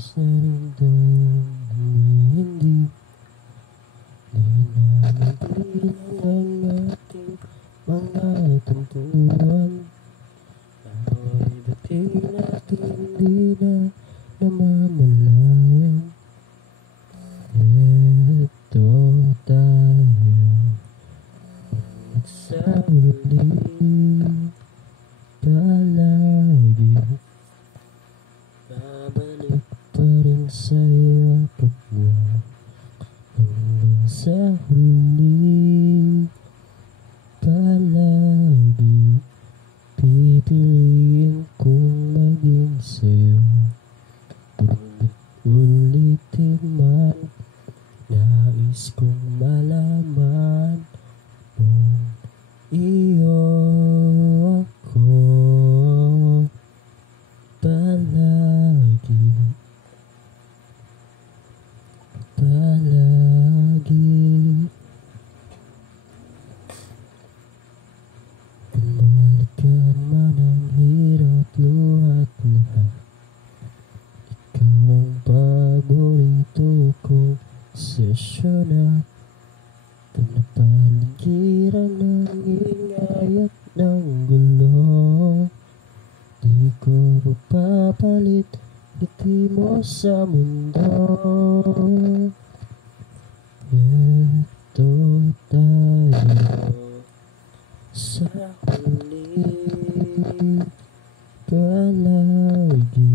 oras na rin tayo hindi natin ang ating mga tuntuan. Away dating natin hindi na namamalayan. Ito tayo at sa huli palagi babalik pa rin sa'yo kapwa hanggang sa huli palagi pipiliin kong maging sa'yo. Ulit-ulitin man nais kong malaman kung iyo ako palagi bumalik ka man ang hirap luhat lahat. Ikaw ang paborito kong sesyon at napaligiran ng ingay at ng gulo. Di ko papalit ngiti mo sa mundo. Ito tayo sa huli palagi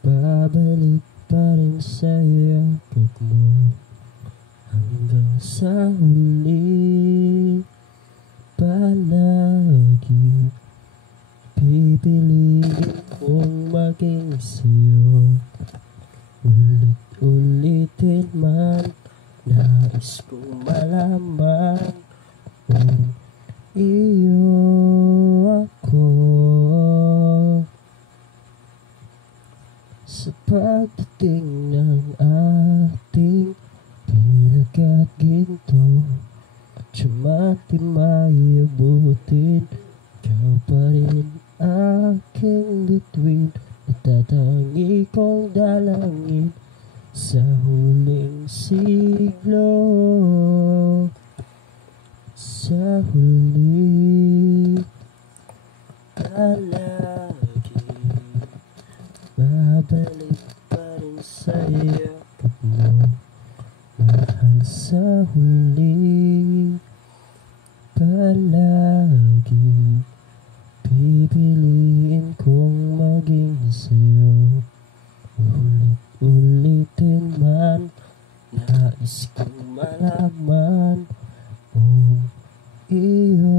babalik pa rin sa yakap mo hanggang sa huli palagi pipiliin kong maging sa'yo. Ulit-ulitin man nais kong malaman kung iyo ako sa pagdating ng ating pinag at ginto. Tiyumati maiabutin, ikaw pa rin aking bituin. Natatangi kong dalangin sa huling siglo. Sa huli palagi babalik pa rin sa yakap mo. Mahal sa huli palagi pipiliin kong maging sa'yo. Ulit-ulitin man nais kong malaman kung iyo